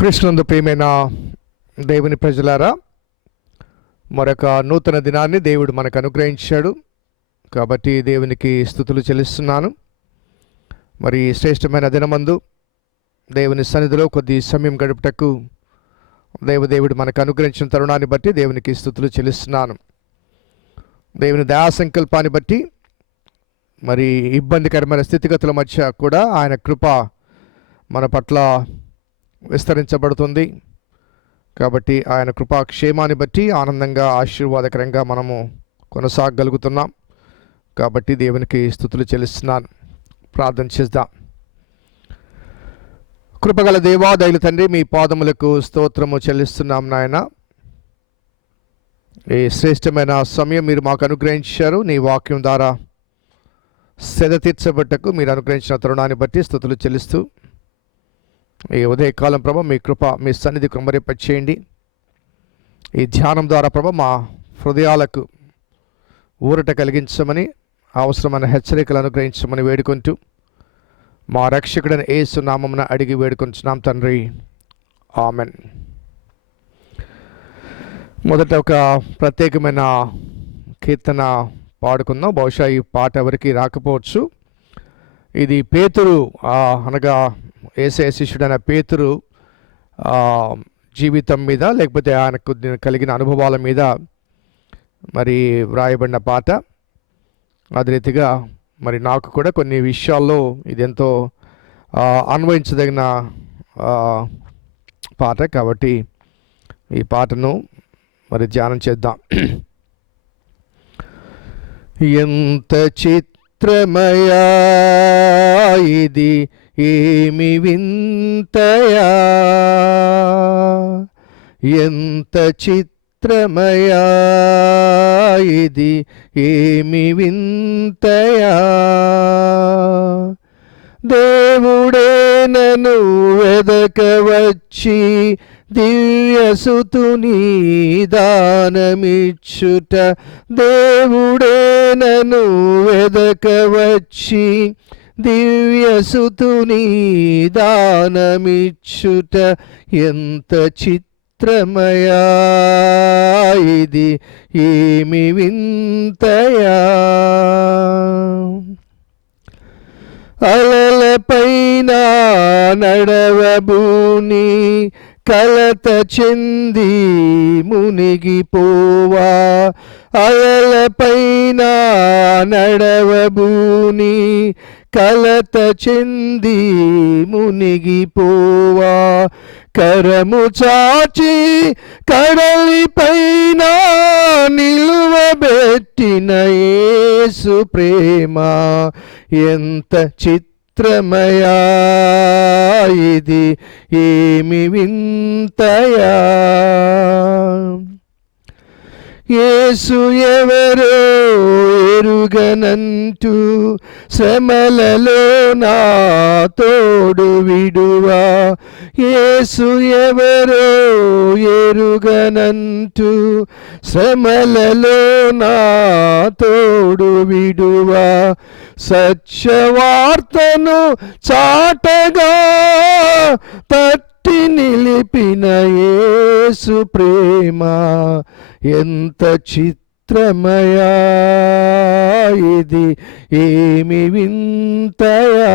కృష్ణునందు ప్రియమైన దేవుని ప్రజలారా, మరొక నూతన దినాన్ని దేవుడు మనకు అనుగ్రహించాడు. కాబట్టి దేవునికి స్తుతులు చెల్లిస్తున్నాను. మరి శ్రేష్టమైన దినమందు దేవుని సన్నిధిలో కొద్ది సమయం గడుపుటకు దేవుడు మనకు అనుగ్రహించిన తరుణాన్ని బట్టి దేవునికి స్తుతులు చెల్లిస్తున్నాను. దేవుని దయా సంకల్పాన్ని బట్టి మరి ఇబ్బందికరమైన స్థితిగతుల మధ్య కూడా ఆయన కృప మన పట్ల విస్తరించబడుతుంది. కాబట్టి ఆయన కృపాక్షేమాన్ని బట్టి ఆనందంగా ఆశీర్వాదకరంగా మనము కొనసాగలుగుతున్నాం. కాబట్టి దేవునికి స్తుతులు చెల్లిస్తున్నాను. ప్రార్థన చేద్దాం. కృపగల దేవా, దయలు తండ్రి, మీ పాదములకు స్తోత్రము చెల్లిస్తున్నాం నాయన. ఈ శ్రేష్టమైన సమయం మీరు మాకు అనుగ్రహించారు. నీ వాక్యం ద్వారా సెద తీర్చబట్టకు మీరు అనుగ్రహించిన తరుణాన్ని బట్టి స్తుతులు చెల్లిస్తూ ఈ ఉదయకాలం ప్రభ మీ కృప, మీ సన్నిధి కృమరింపచేయండి. ఈ ధ్యానం ద్వారా ప్రభ మా హృదయాలకు ఊరట కలిగించమని, అవసరమైన హెచ్చరికలు అనుగ్రహించమని వేడుకుంటూ మా రక్షకుడైన యేసు నామమున అడిగి వేడుకొంచున్నాం తండ్రి, ఆమెన్. మొదట ఒక ప్రత్యేకమైన కీర్తన పాడుకుందాం. బహుశా ఈ పాట ఎవరికి రాకపోవచ్చు. ఇది పేతురు అనగా యేసయ్య శిష్యుడైన పేతురు జీవితం మీద, లేకపోతే ఆయనకు కలిగిన అనుభవాల మీద మరి వ్రాయబడిన పాట. అదే రీతిగా మరి నాకు కూడా కొన్ని విషయాల్లో ఇది ఎంతో అన్వయించదగిన పాట. కాబట్టి ఈ పాటను మరి ధ్యానం చేద్దాం. ఎంత చిత్రమయా ఇది, ఏమి వింతయా, ఎంత చిత్రమయా ఇది, ఏమి వింతయా, దేవుడే నన్ను వెదకవచ్చి దివ్యసుతుని దానమిచ్చుట, దేవుడే నన్ను వెదకవచ్చి దివ్యసుతుని దానమిచ్చుట, ఎంత చిత్రమయా ఇది, ఏమి వింతయా, అలలపైన నడవబూని కలత చెంది మునిగిపోవా, అలలపైన నడవబూని కలత చెంది మునిగిపోవా, కరము చాచి కడలిపైన నిలువబెట్టిన యేసు ప్రేమ, ఎంత చిత్రమయా ఇది, ఏమి వింతయా, యేసు ఎవరో ఎరుగనంటూ శ్రమలలో నా తోడు విడువా, యేసు ఎవరో ఎరుగనంటూ శ్రమలలో నా తోడు విడువా, సత్యవార్తను చాటగా తట్టి నిలిపిన యేసు ప్రేమ, ఎంత చిత్రమయా ఇది, ఏమి వింతయా,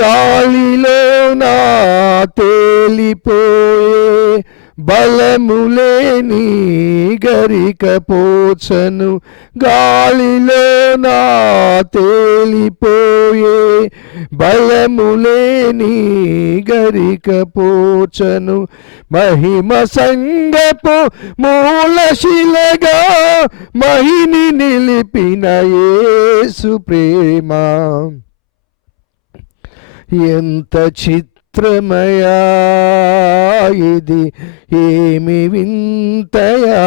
గాలిలో నా తేలిపోయే బలములేని గరికపోచను, గాలిలో నా తేలిపోయే బలములేని గరికపోచను, మహిమ సంగపు మూలశిలగా మహిని నిలిపిన యేసు ప్రేమ, ఎంత చిత్రమయా ఇది, ఏమి వింతయా,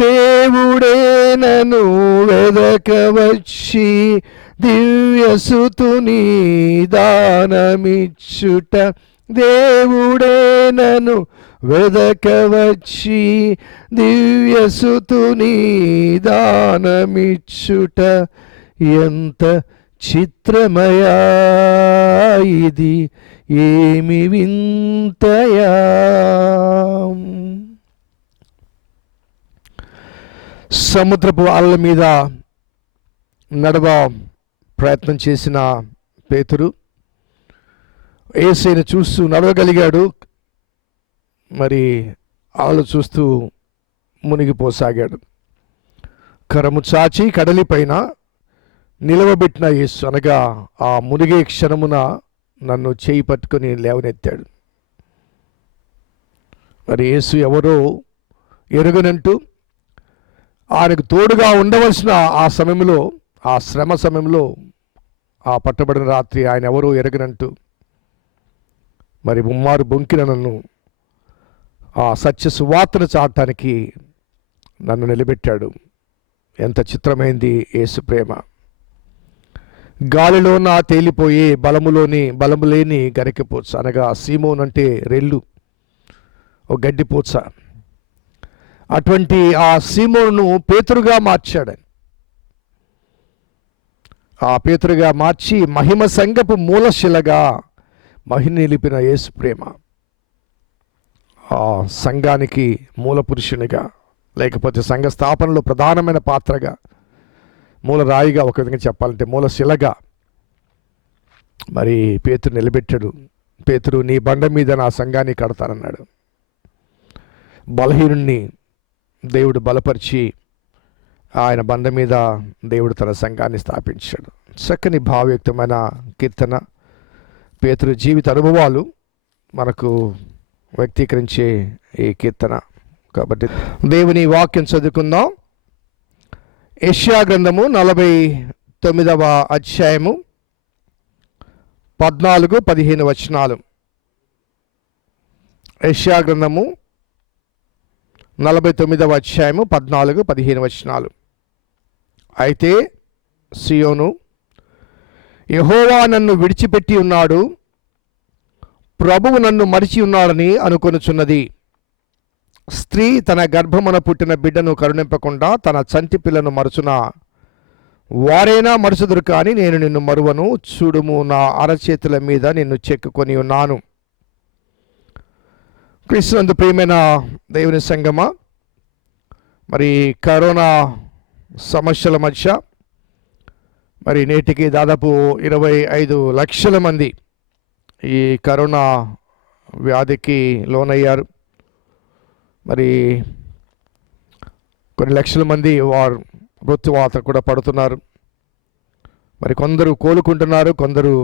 దేవుడే నన్ను వెదకవచ్చి దివ్యసుతుని దానమిచ్చుట, దేవుడే నన్ను వెదకవచ్చి దివ్యసుతుని దానమిచ్చుట, ఎంత చిత్రమయా ఇది ఏమి వింతయా. సముద్రపు అలల మీద నడవ ప్రయత్నం చేసిన పేతురు యేసుని చూస్తూ నడవగలిగాడు. మరి అలలు చూస్తూ మునిగిపోసాగాడు. కరము చాచి కడలిపైన నిలవబెట్టిన యేసు, అనగా ఆ మునిగే క్షణమున నన్ను చేయి పట్టుకొని లేవనెత్తాడు. మరి యేసు ఎవరో ఎరుగనంటూ ఆయనకు తోడుగా ఉండవలసిన ఆ సమయంలో, ఆ శ్రమ సమయంలో, ఆ పట్టబడిన రాత్రి ఆయన ఎవరో ఎరగనంటూ మరి ముమ్మారు బొంకిన నన్ను ఆ సత్య సువార్తను చాటడానికి నన్ను నిలబెట్టాడు. ఎంత చిత్రమైంది యేసు ప్రేమ. గాలిలోన తేలిపోయే బలము లేని గరికెపోచ, అనగా సీమోన్ అంటే రెల్లు, ఓ గడ్డిపోచ. అటువంటి ఆ సీమోనును పేతురుగా మార్చాడు. ఆ పేతురుగా మార్చి మహిమ సంఘపు మూలశిలగా మహిమ నిలిపిన యేసు ప్రేమ. ఆ సంఘానికి మూల పురుషునిగా, లేకపోతే సంఘ స్థాపనలో ప్రధానమైన పాత్రగా, మూల రాయిగా, ఒక విధంగా చెప్పాలంటే మూలశిలగా మరి పేతురు నిలబెట్టాడు. పేతురు, నీ బండ మీద నా సంఘాన్ని కడతానన్నాడు. బలహీనుణ్ణి దేవుడు బలపరిచి ఆయన బండ మీద దేవుడు తన సంఘాన్ని స్థాపించాడు. చక్కని భావయుక్తమైన కీర్తన. పేతురు జీవిత అనుభవాలు మనకు వ్యక్తీకరించే ఈ కీర్తన. కాబట్టి దేవుని వాక్యం చదువుకుందాం. యెషయా గ్రంథము 49వ అధ్యాయము 14-15 వచనాలు. యెషయా గ్రంథము 49వ అధ్యాయము 14-15 వచనాలు. అయితే సియోను, యెహోవా నన్ను విడిచిపెట్టి ఉన్నాడు, ప్రభువు నన్ను మరిచి ఉన్నాడని అనుకొనుచున్నది. స్త్రీ తన గర్భమున పుట్టిన బిడ్డను కరుణింపకుండా తన చంటి పిల్లను మరుచున వారైనా మరుచుదురు, కానీ నేను నిన్ను మరువను. చూడుము, నా అరచేతుల మీద నిన్ను చెక్కుకొని ఉన్నాను. క్రీస్తునందు ప్రియమైన దేవుని సంగమా, మరి కరోనా సమస్యల మధ్య మరి నేటికి దాదాపు 25 లక్షల మంది ఈ కరోనా వ్యాధికి లోనయ్యారు. మరి కొన్ని లక్షల మంది వారు మృత్యువాత కూడా పడుతున్నారు. మరి కొందరు కోలుకుంటున్నారు, కొందరు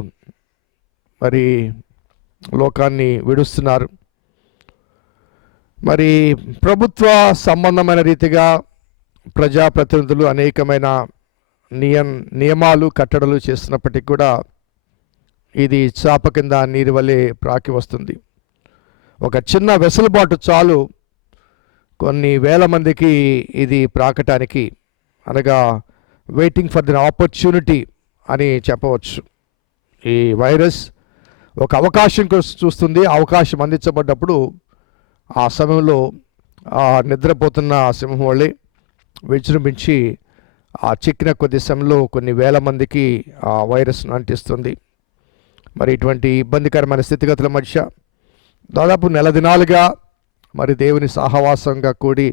మరి లోకాన్ని విడుస్తున్నారు. మరి ప్రభుత్వ సంబంధమైన రీతిగా ప్రజాప్రతినిధులు అనేకమైన నియమాలు కట్టడలు చేస్తున్నప్పటికీ కూడా ఇది చాప కింద నీరు వలె ప్రాకి వస్తుంది. ఒక చిన్న వెసులుబాటు చాలు కొన్ని వేల మందికి ఇది ప్రాకటానికి, అనగా వెయిటింగ్ ఫర్ ది ఆపర్చునిటీ అని చెప్పవచ్చు. ఈ వైరస్ ఒక అవకాశం చూస్తుంది. అవకాశం అందించబడ్డప్పుడు ఆ సమయంలో ఆ నిద్రపోతున్న సింహం వల్లే విజృంభించి ఆ చిక్కిన కొద్ది సమయంలో కొన్ని వేల మందికి ఆ వైరస్ను అంటిస్తుంది. మరి ఇటువంటి ఇబ్బందికరమైన స్థితిగతుల మధ్య దాదాపు నెల దినాలుగా మరి దేవుని సహవాసంగా కూడి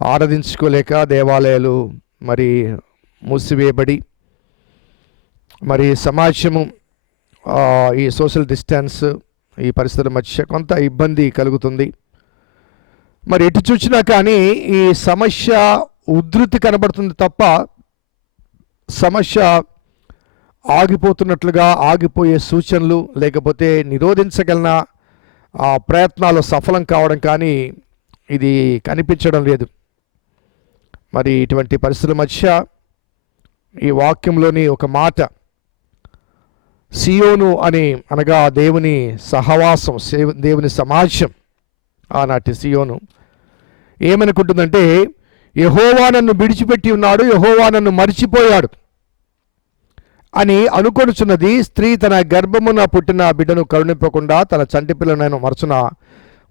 ఆరాధించుకోలేక దేవాలయాలు మరి మూసివేయబడి, మరి సమాజము ఈ సోషల్ డిస్టెన్స్ ఈ పరిస్థితుల మధ్య కొంత ఇబ్బంది కలుగుతుంది. మరి ఎటు చూసినా కానీ ఈ సమస్య ఉధృతి కనబడుతుంది తప్ప సమస్య ఆగిపోతున్నట్లుగా, ఆగిపోయే సూచనలు లేకపోతే నిరోధించగలన ఆ ప్రయత్నాలు సఫలం కావడం కానీ ఇది కనిపించడం లేదు. మరి ఇటువంటి పరిస్థితుల మధ్య ఈ వాక్యంలోని ఒక మాట, సియోను అని, అనగా దేవుని సహవాసం, దేవుని సమాజం, ఆనాటి సియోను ఏమనుకుంటుందంటే, యెహోవా నన్ను విడిచిపెట్టి ఉన్నాడు, యెహోవా నన్ను మరిచిపోయాడు అని అనుకొనుచున్నది. స్త్రీ తన గర్భమున పుట్టిన బిడ్డను కరుణింపకుండా తన చంటి పిల్లను మరచున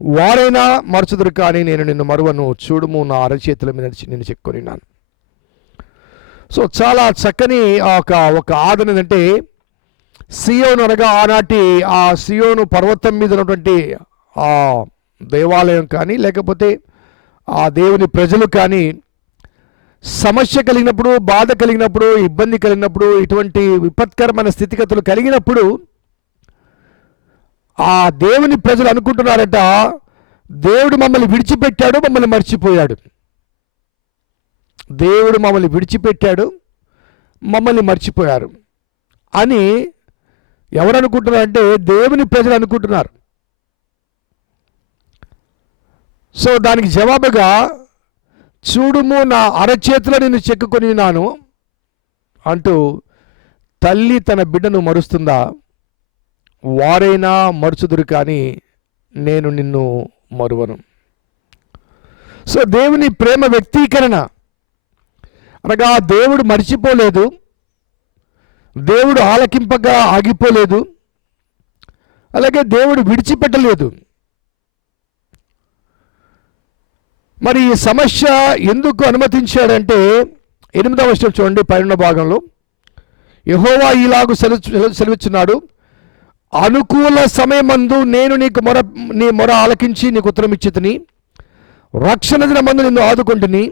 వారైనా మరచుదురు, కానీ నేను నిన్ను మరువను. చూడుము, నా అరచేతుల మీద నిన్ను చెక్కున్నాను. సో చాలా చక్కని ఒక ఆదరణ ఏంటంటే, సియోను అనగా ఆనాటి ఆ సియోను పర్వతం మీద ఉన్నటువంటి ఆ దేవాలయం కానీ, లేకపోతే ఆ దేవుని ప్రజలు కానీ సమస్య కలిగినప్పుడు, బాధ కలిగినప్పుడు, ఇబ్బంది కలిగినప్పుడు, ఇటువంటి విపత్కరమైన స్థితిగతులు కలిగినప్పుడు ఆ దేవుని ప్రజలు అనుకుంటున్నారట, దేవుడు మమ్మల్ని విడిచిపెట్టాడు, మమ్మల్ని మర్చిపోయాడు. దేవుడు మమ్మల్ని విడిచిపెట్టాడు, మమ్మల్ని మర్చిపోయారు అని ఎవరు అనుకుంటున్నారంటే దేవుని ప్రజలు అనుకుంటున్నారు. సో దానికి జవాబుగా, చూడుము నా అరచేతిలో నిన్ను చెక్కుకొని ఉన్నాను అంటూ తల్లి తన బిడ్డను మరుస్తుందా? వారైనా మరుచుదురు కానీ నేను నిన్ను మరువను. సో దేవుని ప్రేమ వ్యక్తీకరణ అనగా దేవుడు మర్చిపోలేదు, దేవుడు ఆలకింపగా ఆగిపోలేదు, అలాగే దేవుడు విడిచిపెట్టలేదు. మరి ఈ సమస్య ఎందుకు అనుమతించాడంటే 8వ వచనం చూడండి, 12వ భాగంలో, యెహోవా ఈలాగు సెలవిచ్చున్నాడు, అనుకూల సమయమందు నేను నీ మొర ఆలకించి నీకు ఉత్తరం ఇచ్చితిని, రక్షణ దినమందు నిన్ను ఆదుకుంటుని,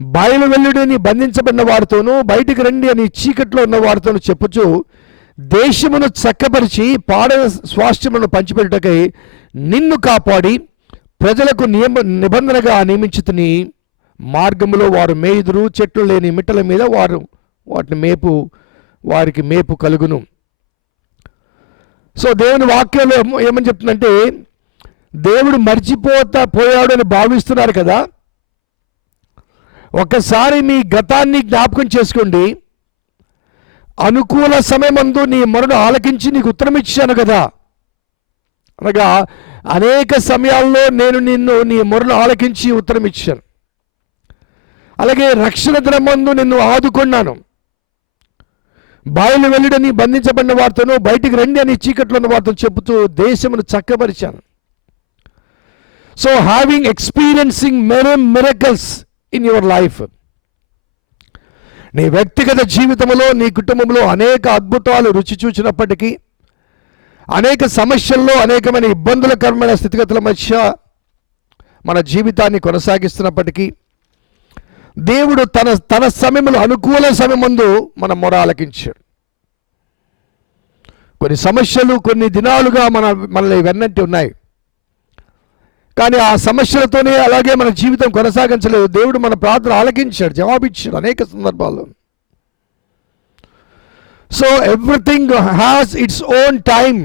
బయలు వెల్లుడిని బంధించబడిన వారితోనూ బయటికి రండి అని చీకట్లో ఉన్న వారితోనూ చెప్పుచు దేశమును చక్కపరిచి పాడైన స్వాస్థ్యములను పంచిపెట్టుటకై నిన్ను కాపాడి ప్రజలకు నిబంధనగా నియమించితిని. మార్గములో వారు మేయుదురు, చెట్లు లేని మిట్టల మీద వారికి మేపు కలుగును. సో దేవుని వాక్యంలో ఏమని చెప్తుందంటే, దేవుడు పోయాడు అని భావిస్తున్నారు కదా. ఒక్కసారి మీ గతాన్ని జ్ఞాపకం చేసుకోండి. అనుకూల సమయమందు నీ మొరను ఆలకించి నీకు ఉత్తరం ఇచ్చాను కదా. అనగా అనేక సమయాల్లో నేను నీ మొరను ఆలకించి ఉత్తరం ఇచ్చాను. అలాగే రక్షణ దినమందు నిన్ను ఆదుకున్నాను. బయలు వెల్లుడని బంధించబడిన వారితోనూ బయటికి రండి అని చీకట్లో ఉన్న వారితో చెబుతూ దేశమును చక్కబరిచాను. So having experiencing many miracles in your life, నీ వ్యక్తిగత జీవితంలో, నీ కుటుంబంలో అనేక అద్భుతాలు రుచి చూచినప్పటికీ, అనేక సమస్యల్లో, అనేకమైన ఇబ్బందులకరమైన స్థితిగతుల మధ్య మన జీవితాన్ని కొనసాగిస్తున్నప్పటికీ, దేవుడు తన సమయంలో, అనుకూల సమయమందు మన మొర ఆలకించాడు. కొన్ని సమస్యలు కొన్ని దినాలుగా మనల్ని వెన్నంటి ఉన్నాయి, కానీ ఆ సమస్యలతోనే అలాగే మన జీవితం కొనసాగించలేదు. దేవుడు మన ప్రార్థన ఆలకించాడు, జవాబిచ్చాడు అనేక సందర్భాల్లో. So everything has its own time.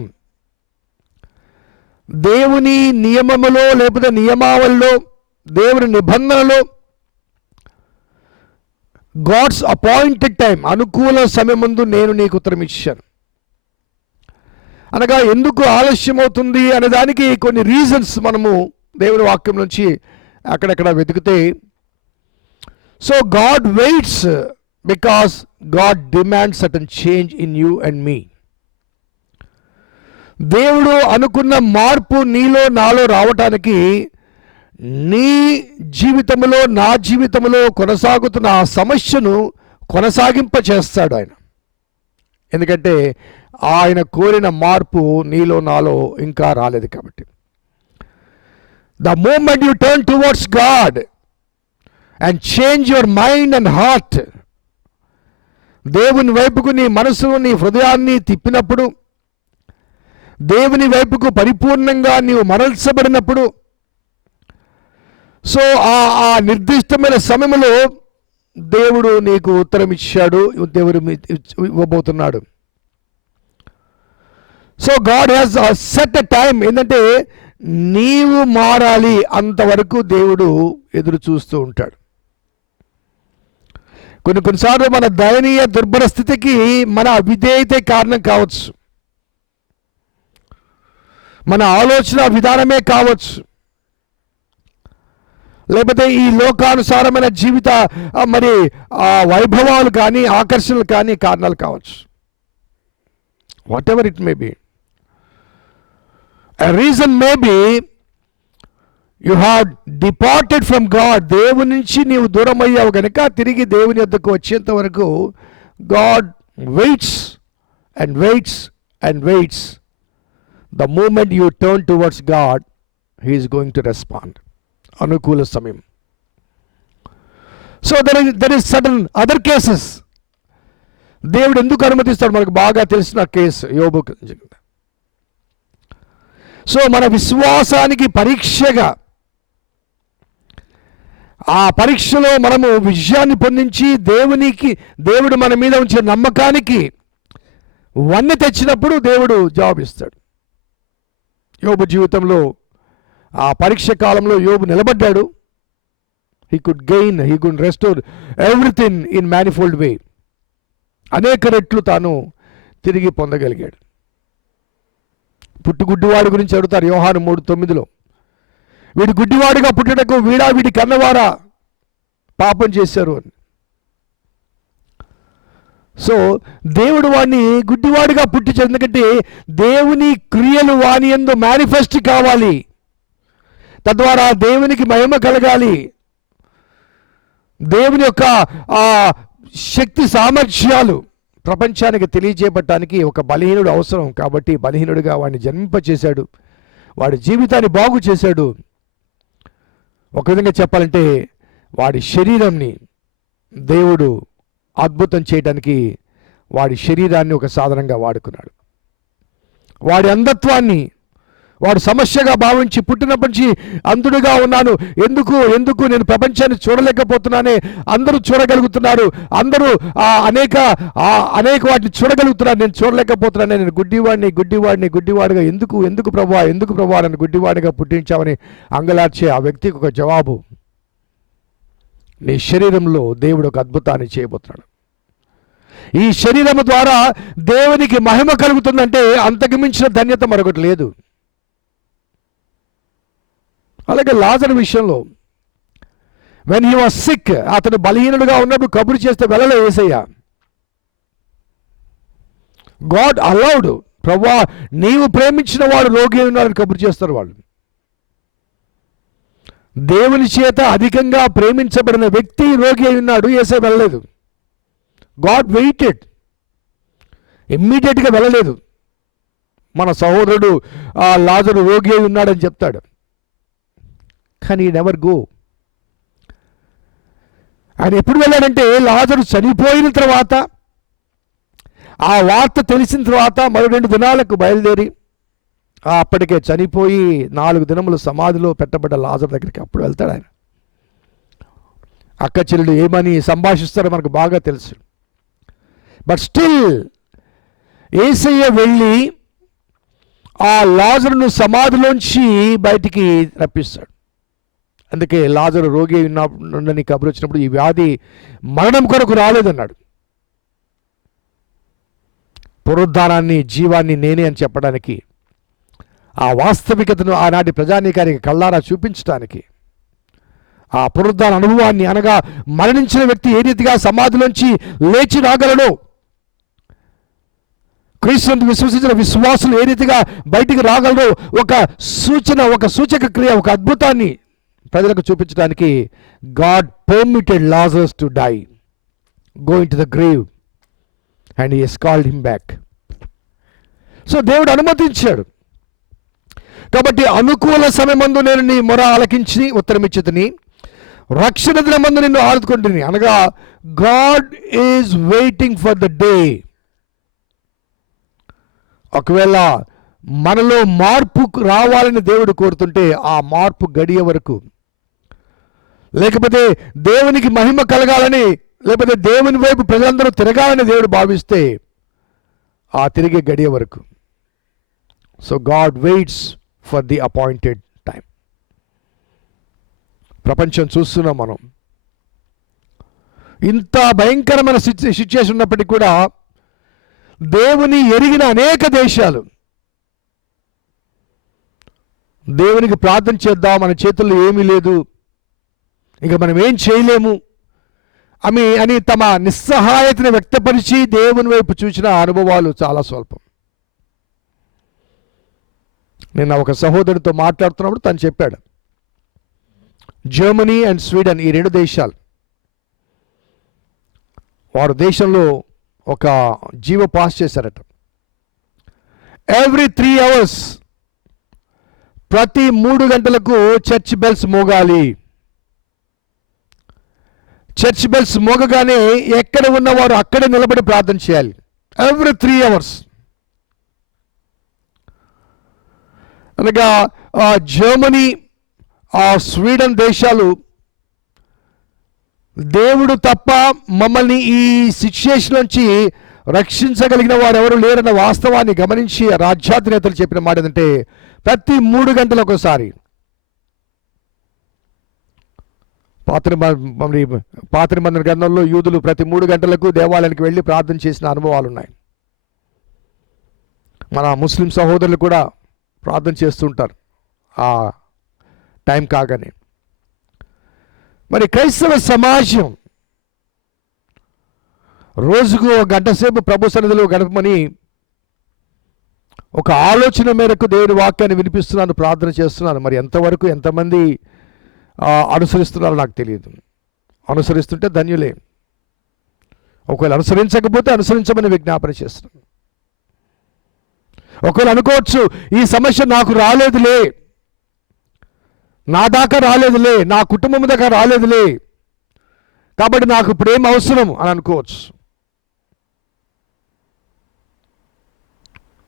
దేవుని నియమములో లేకపోతే నియమావళిలో, దేవుని నిబంధనలో గాడ్స్ అపాయింటెడ్ టైం, అనుకూల సమయమందు నేను నీకు ఉత్తరం ఇచ్చాను అనగా, ఎందుకు ఆలస్యం అవుతుంది అనే దానికి కొన్ని రీజన్స్ మనము దేవుని వాక్యం నుంచి అక్కడక్కడ వెతికితే, so God waits because God demands certain change in you and me. దేవుడు అనుకున్న మార్పు నీలో నాలో రావటానికి, నీ జీవితంలో నా జీవితంలో కొనసాగుతున్న ఆ సమస్యను కొనసాగింప చేస్తాడు ఆయన. ఎందుకంటే ఆయన కోరిన మార్పు నీలో నాలో ఇంకా రాలేదు కాబట్టి. The moment you turn towards God and change your mind and heart, దేవుని వైపుకు నీ మనసును, నీ హృదయాన్ని తిప్పినప్పుడు, దేవుని వైపుకు పరిపూర్ణంగా నీవు మరల్చబడినప్పుడు, సో ఆ నిర్దిష్టమైన సమయంలో దేవుడు నీకు ఉత్తరం ఇచ్చాడు, దేవుడు ఇవ్వబోతున్నాడు. So God has set a time. ఏంటంటే నీవు మారాలి, అంతవరకు దేవుడు ఎదురు చూస్తూ ఉంటాడు. కొన్నిసార్లు మన దయనీయ దుర్భర స్థితికి మన అవిధేయతే కారణం కావచ్చు, మన ఆలోచన విధానమే కావచ్చు, లేకపోతే ఈ లోకానుసారమైన జీవిత మరి వైభవాలు కానీ ఆకర్షణలు కానీ కారణాలు కావచ్చు. What ever it may be, a reason may be you have departed from God, దేవుని నుంచి నీవు దూరం అయ్యావు గనుక తిరిగి దేవుని యొద్దకు వచ్చేంత వరకు God waits and waits and waits. The moment you turn towards God, he is going to respond. అనుకూల సమయం. So there is sudden other cases. దేవుడు ఎందుకు అనుమతిస్తాడు? మనకు బాగా తెలిసిన కేసు యోబు. సో మన విశ్వాసానికి పరీక్షగా, ఆ పరీక్షలో మనము విజయాన్ని పొందించి దేవుడు మన మీద ఉంచే నమ్మకానికి వన్నె తెచ్చినప్పుడు దేవుడు జవాబిస్తాడు. యోబు జీవితంలో ఆ పరీక్ష కాలంలో యోబు నిలబడ్డాడు. He could gain, he could restore everything in manifold way. అనేక రెట్లు తాను తిరిగి పొందగలిగాడు. పుట్టుగుడ్డివాడి గురించి అడుగుతారు యోహాను 3:9. వీడు గుడ్డివాడిగా పుట్టుటకు వీడి కన్నవారా పాపం చేశారు అని. సో దేవుడు వాడిని గుడ్డివాడిగా పుట్టించాడు. ఎందుకంటే దేవుని క్రియలు వాని యందు మేనిఫెస్ట్ కావాలి, తద్వారా దేవునికి మహిమ కలగాలి. దేవుని యొక్క ఆ శక్తి సామర్థ్యాలు ప్రపంచానికి తెలియజేయబడటానికి ఒక బలహీనుడు అవసరం. కాబట్టి బలహీనుడిగా వాడిని జన్మింపచేశాడు, వాడి జీవితాన్ని బాగు చేశాడు. ఒక విధంగా చెప్పాలంటే వాడి శరీరాన్ని దేవుడు అద్భుతం చేయడానికి వాడి శరీరాన్ని ఒక సాధనంగా వాడుకున్నాడు. వాడి అంధత్వాన్ని వాడు సమస్యగా భావించి పుట్టినప్పటి నుంచి అంధుడుగా ఉన్నాను, ఎందుకు నేను ప్రపంచాన్ని చూడలేకపోతున్నానే, అందరూ చూడగలుగుతున్నారు, అందరూ అనేక వాటిని చూడగలుగుతున్నారు, నేను చూడలేకపోతున్నాను, నేను గుడ్డివాడిగా ఎందుకు ప్రభువా నన్ను గుడ్డివాడిగా పుట్టించావని అంగలార్చే ఆ వ్యక్తికి ఒక జవాబు, నీ శరీరంలో దేవుడు ఒక అద్భుతాన్ని చేయబోతున్నాడు. ఈ శరీరము ద్వారా దేవునికి మహిమ కలుగుతుందంటే అంతకు మించిన ధన్యత మరొకటి లేదు. అలాగే లాజరు విషయంలో వెన్ హీ వాజ్ సిక్, అతను బలహీనుడుగా ఉన్నప్పుడు కబురు చేస్తే వెళ్ళలే యేసయ్య. గాడ్ అలౌడ్, ప్రభువా నీవు ప్రేమించిన వాడు రోగి ఉన్నాడని కబురు చేస్తారు వాళ్ళు. దేవుని చేత అధికంగా ప్రేమించబడిన వ్యక్తి రోగి అయి ఉన్నాడు, యేసయ్య వెళ్ళలేదు. గాడ్ వెయిటెడ్, ఇమ్మీడియట్గా వెళ్ళలేదు. మన సహోదరుడు లాజరు రోగి అయి ఉన్నాడని చెప్తాడు, కానీ నెవర్ గో. ఆయన ఎప్పుడు వెళ్ళాడంటే లాజరు చనిపోయిన తర్వాత, ఆ వార్త తెలిసిన తర్వాత మరో 2 దినాలకు బయలుదేరి అప్పటికే చనిపోయి 4 దినములు సమాధిలో పెట్టబడ్డ లాజరు దగ్గరికి అప్పుడు వెళ్తాడు ఆయన. అక్క చెల్లెలు ఏమని సంభాషిస్తారో మనకు బాగా తెలుసు. బట్ స్టిల్ యేసయ్య వెళ్ళి ఆ లాజరును సమాధిలోంచి బయటికి రప్పిస్తాడు. అందుకే లాజరు రోగి ఉన్నని కబురు వచ్చినప్పుడు ఈ వ్యాధి మరణం కొరకు రాలేదన్నాడు. పునరుద్ధానాన్ని, జీవాన్ని నేనే అని చెప్పడానికి, ఆ వాస్తవికతను ఆనాటి ప్రజానీకానికి కళ్ళారా చూపించడానికి, ఆ పునరుద్ధాన అనుభవాన్ని, అనగా మరణించిన వ్యక్తి ఏ రీతిగా సమాధిలోంచి లేచి రాగలడో, క్రీస్తుని విశ్వసించిన విశ్వాసులు ఏ రీతిగా బయటికి రాగలరో ఒక సూచన, ఒక సూచక క్రియ, ఒక అద్భుతాన్ని ప్రజలకు చూపించడానికి God permitted Lazarus to die, going to the grave, and he has called him back. So దేవుడు అనుమతించాడు. కాబట్టి అనుకూల సమయమందు నేను నీ మొర ఆలకించి ఉత్తరమిచ్చితిని, రక్షణ దినమందు నిన్ను ఆదుకుంటుని. అనగా God is waiting for the day. ఒకవేళ మనలో మార్పు రావాలని దేవుడు కోరుతుంటే ఆ మార్పు గడియ వరకు, లేకపోతే దేవునికి మహిమ కలగాలని, లేకపోతే దేవుని వైపు ప్రజలందరూ తిరగాలని దేవుడు భావిస్తే ఆ తిరిగే గడియ వరకు. So God weights for the appointed time. ప్రపంచం చూస్తున్నాం మనం, ఇంత భయంకరమైన సిచ్యుయేషన్ ఉన్నప్పటికీ కూడా దేవుని ఎరిగిన అనేక దేశాలు దేవునికి ప్రార్థన చేద్దాం, మన చేతుల్లో ఏమీ లేదు, ఇక మనం ఏం చేయలేము అని తమ నిస్సహాయతను వ్యక్తపరిచి దేవుని వైపు చూసిన అనుభవాలు చాలా స్వల్పం. నేను ఒక సహోదరుడితో మాట్లాడుతున్నప్పుడు తను చెప్పాడు, జర్మనీ అండ్ స్వీడన్, ఈ 2 దేశాలు వారు దేశంలో ఒక జీవో పాస్ చేశారట. ఎవ్రీ 3 hours, ప్రతి 3 గంటలకు చర్చ్ బెల్స్ మోగాలి. చర్చ్ బెల్స్ మోగగానే ఎక్కడ ఉన్నవారు అక్కడే నిలబడి ప్రార్థన చేయాలి. Every 3 hours. అనగా జర్మనీ, స్వీడన్ దేశాలు దేవుడు తప్ప మమ్మల్ని ఈ సిచ్యుయేషన్ నుంచి రక్షించగలిగిన వారు ఎవరు లేరన్న వాస్తవాన్ని గమనించి రాజ్యాధినేతలు చెప్పిన మాట ఏంటంటే, ప్రతి 3 గంటలకు ఒకసారి. పాత నిబంధన గ్రంథంలో యూదులు ప్రతి 3 గంటలకు దేవాలయానికి వెళ్ళి ప్రార్థన చేసిన అనుభవాలు ఉన్నాయి. మన ముస్లిం సహోదరులు కూడా ప్రార్థన చేస్తుంటారు ఆ టైం కాగానే. మరి క్రైస్తవ సమాజం రోజుకు 1 గంట సేపు ప్రభు సన్నిధిలో గడపమని ఒక ఆలోచన మేరకు దేవుని వాక్యాన్ని వినిపిస్తున్నాను, ప్రార్థన చేస్తున్నాను. మరి ఎంతవరకు ఎంతమంది అనుసరిస్తున్నారో నాకు తెలియదు. అనుసరిస్తుంటే ధన్యులే. ఒకవేళ అనుసరించకపోతే అనుసరించమని విజ్ఞాపన చేస్తున్నాను. ఒకవేళ అనుకోవచ్చు, ఈ సమస్య నాకు రాలేదులే, నా దాకా రాలేదులే, నా కుటుంబం దాకా రాలేదులే, కాబట్టి నాకు ప్రేమ అవసరం అని అనుకోవచ్చు.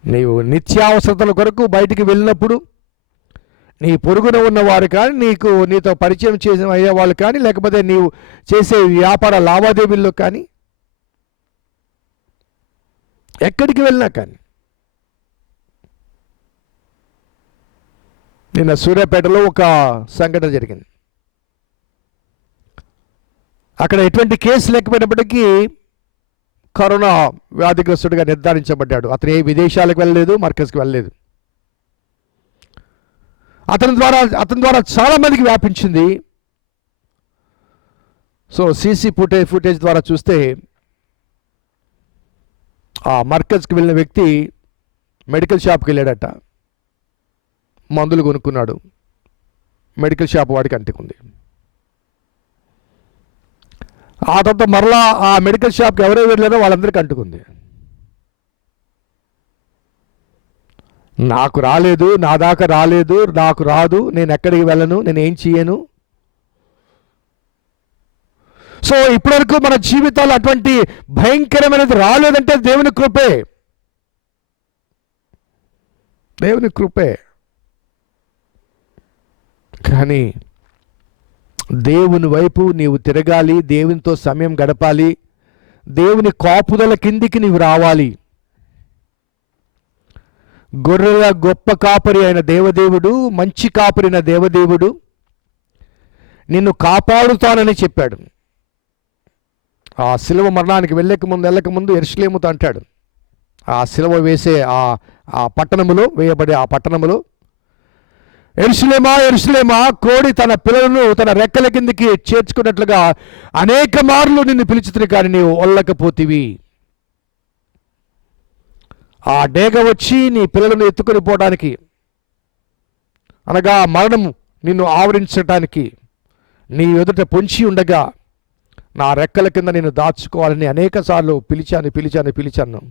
నీవు నిత్యావసరతల కొరకు బయటికి వెళ్ళినప్పుడు నీ పొరుగున ఉన్నవారు కానీ, నీతో పరిచయం చేసిన అయ్యేవాళ్ళు కానీ, లేకపోతే నీవు చేసే వ్యాపార లావాదేవీల్లో కానీ, ఎక్కడికి వెళ్ళినా కానీ. నిన్న సూర్యాపేటలో ఒక సంఘటన జరిగింది. అక్కడ ఎటువంటి కేసు లేకపోయినప్పటికీ కరోనా వ్యాధిగ్రస్తుడిగా నిర్ధారించబడ్డాడు. అతను ఏ విదేశాలకు వెళ్ళలేదు, మర్కజ్కి వెళ్ళలేదు. అతని ద్వారా చాలా మందికి వ్యాపించింది. సో సీసీ ఫుటేజ్ ద్వారా చూస్తే ఆ మర్కజ్కి వెళ్ళిన వ్యక్తి మెడికల్ షాప్కి వెళ్ళాడట, మందులు కొనుక్కున్నాడు, మెడికల్ షాప్ వాడికి అంటుకుంది. ఆ తర్వాత మరలా ఆ మెడికల్ షాప్కి ఎవరెవరు వెళ్ళారో వాళ్ళందరికీ అంటుకుంది. నాకు రాలేదు, నా దాకా రాలేదు, నాకు రాదు, నేను ఎక్కడికి వెళ్ళను, నేను ఏం చేయను. సో ఇప్పటివరకు మన జీవితాలు అటువంటి భయంకరమైనది రాలేదంటే దేవుని కృపే, దేవుని కృపే. కానీ దేవుని వైపు నీవు తిరగాలి, దేవునితో సమయం గడపాలి, దేవుని కాపుదల కిందికి నీవు రావాలి. గొర్రెల గొప్ప కాపరి అయిన దేవదేవుడు, మంచి కాపరి అయిన దేవదేవుడు నిన్ను కాపాడుతానని చెప్పాడు. ఆ శిలువ మరణానికి వెళ్ళక ముందు యెరూషలేముతో అంటాడు. ఆ శిలువ వేసే ఆ పట్టణములో, వేయబడే ఆ పట్టణములో, యెరూషలేమా యెరూషలేమా, కోడి తన పిల్లలను తన రెక్కల కిందికి చేర్చుకున్నట్లుగా అనేక మార్లు నిన్ను పిలుచుతుంది, కానీ నీవు ఒల్లకపోతివి. ఆ డేగ వచ్చి నీ పిల్లలను ఎత్తుకొని పోవడానికి, అనగా మరణం నిన్ను ఆవరించటానికి నీ ఎదుట పొంచి ఉండగా నా రెక్కల కింద నేను దాచుకోవాలని అనేక సార్లు పిలిచాను.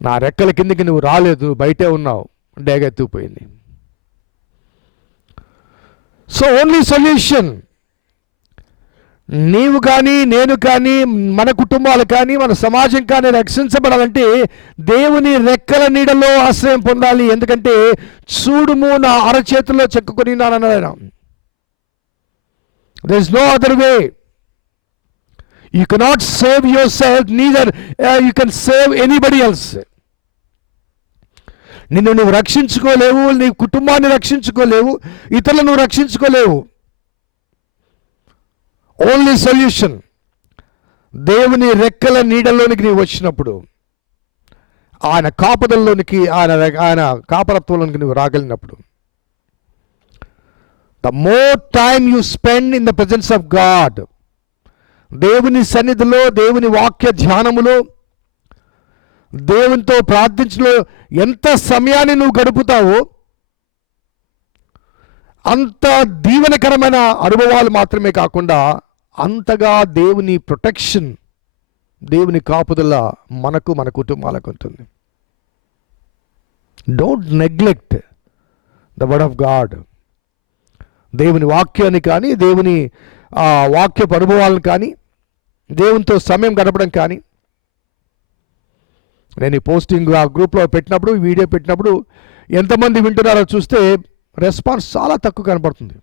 నా రెక్కల కిందకి నువ్వు రాలేదు, బయటే ఉన్నావు, డేగ ఎత్తుకుపోయింది. సో ఓన్లీ సొల్యూషన్, నీవు కానీ, నేను కానీ, మన కుటుంబాలు కానీ, మన సమాజం కానీ రక్షించబడాలంటే దేవుని రెక్కల నీడలో ఆశ్రయం పొందాలి. ఎందుకంటే చూడుము నా అరచేతుల్లో చెక్కుకొని నానన్నాడు. there is no other way. You cannot save yourself, neither you can save anybody else. నిన్ను నువ్వు రక్షించుకోలేవు, నీ కుటుంబాన్ని రక్షించుకోలేవు, ఇతరులను నువ్వు రక్షించుకోలేవు. ఓన్లీ సొల్యూషన్ దేవుని రెక్కల నీడలోనికి నీవు వచ్చినప్పుడు, ఆయన కాపుదల్లోనికి, ఆయన కాపరత్వంలోనికి నువ్వు రాగలిగినప్పుడు, the more time you spend in the presence of God, దేవుని సన్నిధిలో, దేవుని వాక్య ధ్యానములో, దేవునితో ప్రార్థించలో ఎంత సమయాన్ని నువ్వు గడుపుతావో అంత దీవెనకరమైన అనుభవాలు మాత్రమే కాకుండా అంతగా దేవుని ప్రొటెక్షన్, దేవుని కాపుదల మనకు, మన కుటుంబాలకు ఉంటుంది. Don't neglect the word of God. దేవుని వాక్యాన్ని కానీ, దేవుని వాక్యపు అనుభవాలను కానీ, దేవునితో సమయం గడపడం కానీ. నేను ఈ పోస్టింగ్ ఆ గ్రూప్లో పెట్టినప్పుడు, వీడియో పెట్టినప్పుడు ఎంతమంది వింటున్నారో చూస్తే రెస్పాన్స్ చాలా తక్కువ కనపడుతుంది.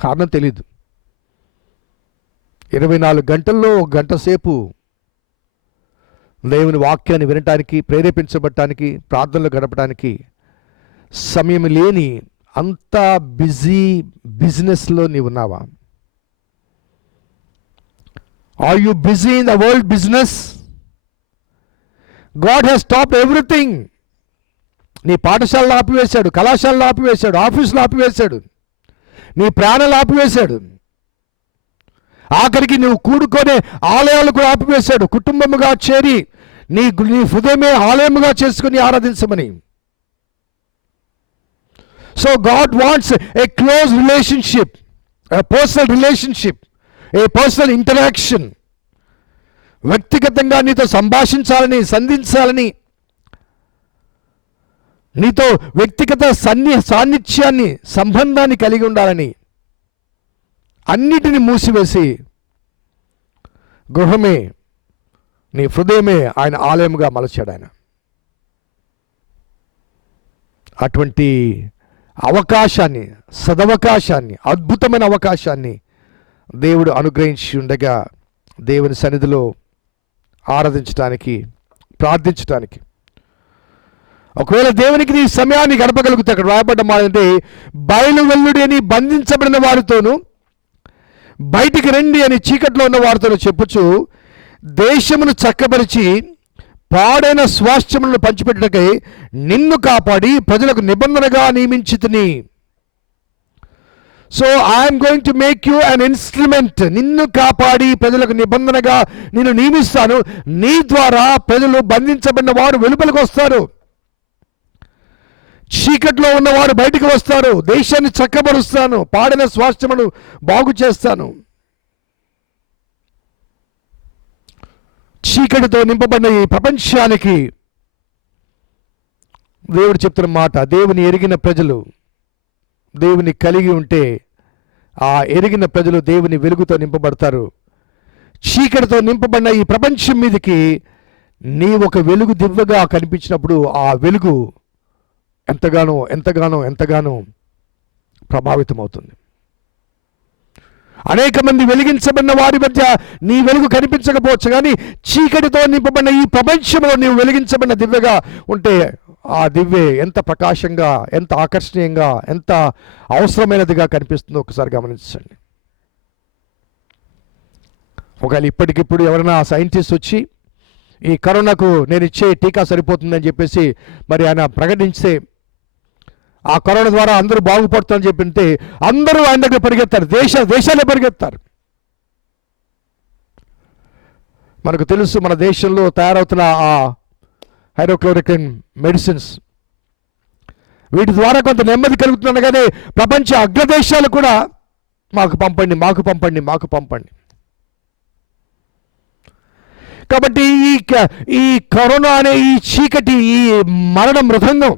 కారణం తెలీదు. 24 గంటల్లో 1 గంట సేపు దేవుని వాక్యాన్ని వినటానికి, ప్రేరేపించబడటానికి, ప్రార్థనలు గడపడానికి సమయం లేని అంత బిజినెస్లో నీవు ఉన్నావా? Are you busy in the world business? God has stopped everything. నీ పాఠశాలను ఆపివేశాడు, కళాశాలను ఆపివేశాడు, ఆఫీసులు ఆపివేశాడు, నీ ప్రాణాలు ఆపివేశాడు, ఆఖరికి నువ్వు కూడుకొనే ఆలయాలు కూడా ఆపివేశాడు. కుటుంబముగా చేరి నీ హృదయమే ఆలయముగా చేసుకుని ఆరాధించమని. So God wants a close relationship, a personal relationship, a personal interaction. వ్యక్తిగతంగా నీతో సంభాషించాలని, సంధించాలని, నీతో వ్యక్తిగత సాన్నిధ్యాన్ని, సంబంధాన్ని కలిగి ఉండాలని అన్నిటిని మూసివేసి గృహమే, నీ హృదయమే ఆయన ఆలయముగా మలచాడు ఆయన. అటువంటి అవకాశాన్ని, సదవకాశాన్ని, అద్భుతమైన అవకాశాన్ని దేవుడు అనుగ్రహించి ఉండగా దేవుని సన్నిధిలో ఆరాధించడానికి, ప్రార్థించడానికి, ఒకవేళ దేవునికి నీ సమయాన్ని గడపగలిగితే, అక్కడ రాయబడ్డ మాట అంటే బయలు వెల్లుడి అని బంధించబడిన వారితోనూ బయటికి రండి అని చీకట్లో ఉన్న వారితో చెప్పుచు దేశమును చక్కబరిచి పాడైన స్వాస్థ్యములను పంచిపెట్టుటకై నిన్ను కాపాడి ప్రజలకు నిబంధనగా నియమించితిని. So I'm going to make you an instrument. నిన్ను కాపాడి ప్రజలకు నిబంధనగా నిన్ను నియమిస్తాను. నీ ద్వారా ప్రజలు బంధించబడిన వారు వెలుపలికి వస్తారు, చీకట్లో ఉన్నవారు బయటికి వస్తారు, దేశాన్ని చక్కబరుస్తాను, పాడిన స్వాస్థ్యమును బాగు చేస్తాను. చీకటితో నింపబడిన ఈ ప్రపంచానికి దేవుడు చెప్తున్న మాట, దేవుని ఎరిగిన ప్రజలు, దేవుని కలిగి ఉంటే ఆ ఎరిగిన ప్రజలు దేవుని వెలుగుతో నింపబడతారు. చీకటితో నింపబడిన ఈ ప్రపంచం మీదకి నీ ఒక వెలుగు దివ్వగా కనిపించినప్పుడు ఆ వెలుగు ఎంతగానో ఎంతగానో ఎంతగానో ప్రభావితం అవుతుంది. అనేక మంది వెలిగించబడిన వారి మధ్య నీ వెలుగు కనిపించకపోవచ్చు, కానీ చీకటితో నింపబడిన ఈ ప్రపంచంలో నీవు వెలిగించబడిన దివ్యగా ఉంటే ఆ దివ్యే ఎంత ప్రకాశంగా, ఎంత ఆకర్షణీయంగా, ఎంత అవసరమైనదిగా కనిపిస్తుందో ఒకసారి గమనించండి. ఒకవేళ ఇప్పటికిప్పుడు ఎవరైనా సైంటిస్ట్ వచ్చి ఈ కరోనాకు నేను ఇచ్చే టీకా సరిపోతుందని చెప్పేసి మరి ఆయన ప్రకటించితే, ఆ కరోనా ద్వారా అందరూ బాగుపడుతుందని చెప్పింటే అందరూ ఆయన దగ్గర పరిగెత్తారు, దేశాలే పరిగెత్తారు. మనకు తెలుసు మన దేశంలో తయారవుతున్న ఆ హైడ్రోక్లోరిక్ మెడిసిన్స్, వీటి ద్వారా కొంత నెమ్మది కలుగుతుంది. కానీ ప్రపంచ అగ్రదేశాలు కూడా మాకు పంపండి, మాకు పంపండి, మాకు పంపండి. కాబట్టి ఈ కరోనా అనే ఈ చీకటి, ఈ మరణ మృదంగం